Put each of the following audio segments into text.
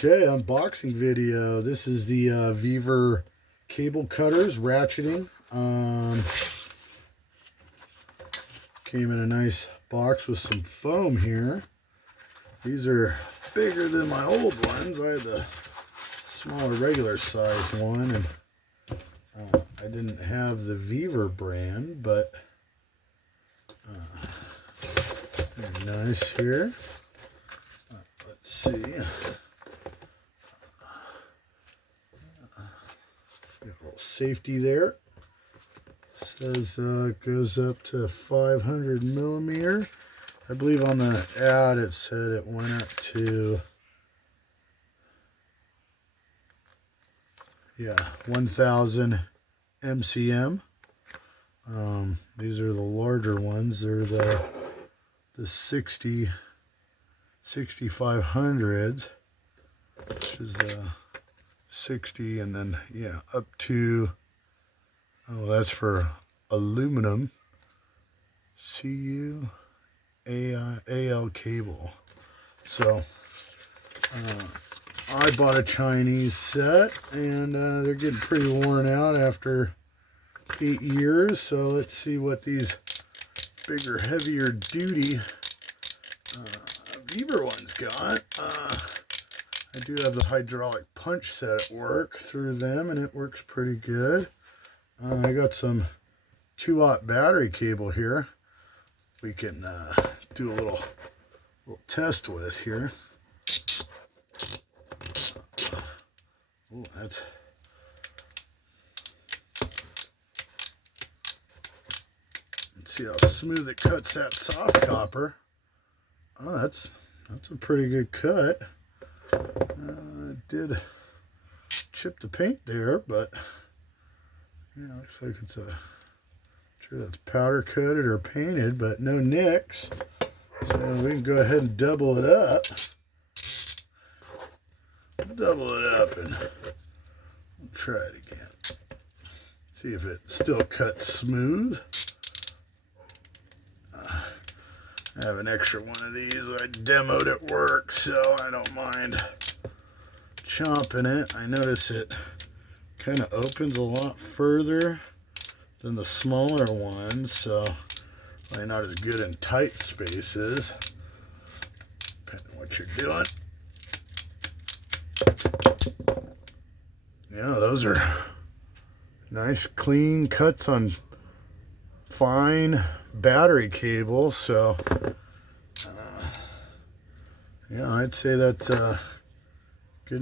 Okay, unboxing video. This is the Vevor cable cutters, ratcheting. Came in a nice box with some foam here. These are bigger than my old ones. I had the smaller regular size one, and I didn't have the Vevor brand, but very nice here. Let's see. Got a little safety there. Says it goes up to 500 millimeter. I believe on the ad it said it went up to 1000 MCM. These are the larger ones. They're the 6500s, which is 60, and then up to, oh, that's for aluminum CU-AL cable. So I bought a Chinese set, and they're getting pretty worn out after 8 years. So let's see what these bigger, heavier duty Vevor ones got. I do have the hydraulic punch set at work through them, and it works pretty good. I got some 2-aught battery cable here we can do a little test with here. Oh, let's see how smooth it cuts that soft copper. Oh, that's a pretty good cut. Did chip the paint there, but looks like it's sure that's powder coated or painted, but no nicks. So we can go ahead and double it up. Double it up, and we'll try it again. See if it still cuts smooth. I have an extra one of these I demoed at work, so I don't mind chomping it. I notice it kind of opens a lot further than the smaller ones, so probably not as good in tight spaces, depending on what you're doing. Yeah, those are nice clean cuts on fine battery cable. So I'd say that's good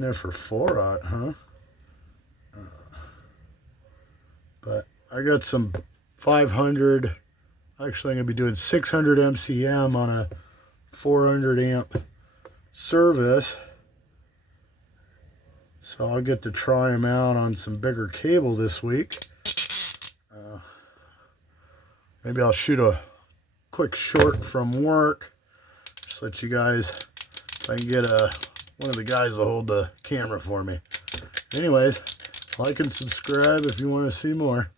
enough for 4-aught, huh? But I got some 500, actually I'm going to be doing 600 MCM on a 400 amp service. So I'll get to try them out on some bigger cable this week. Maybe I'll shoot a quick short from work. Just let you guys, if I can get one of the guys to hold the camera for me. Anyways, like and subscribe if you want to see more.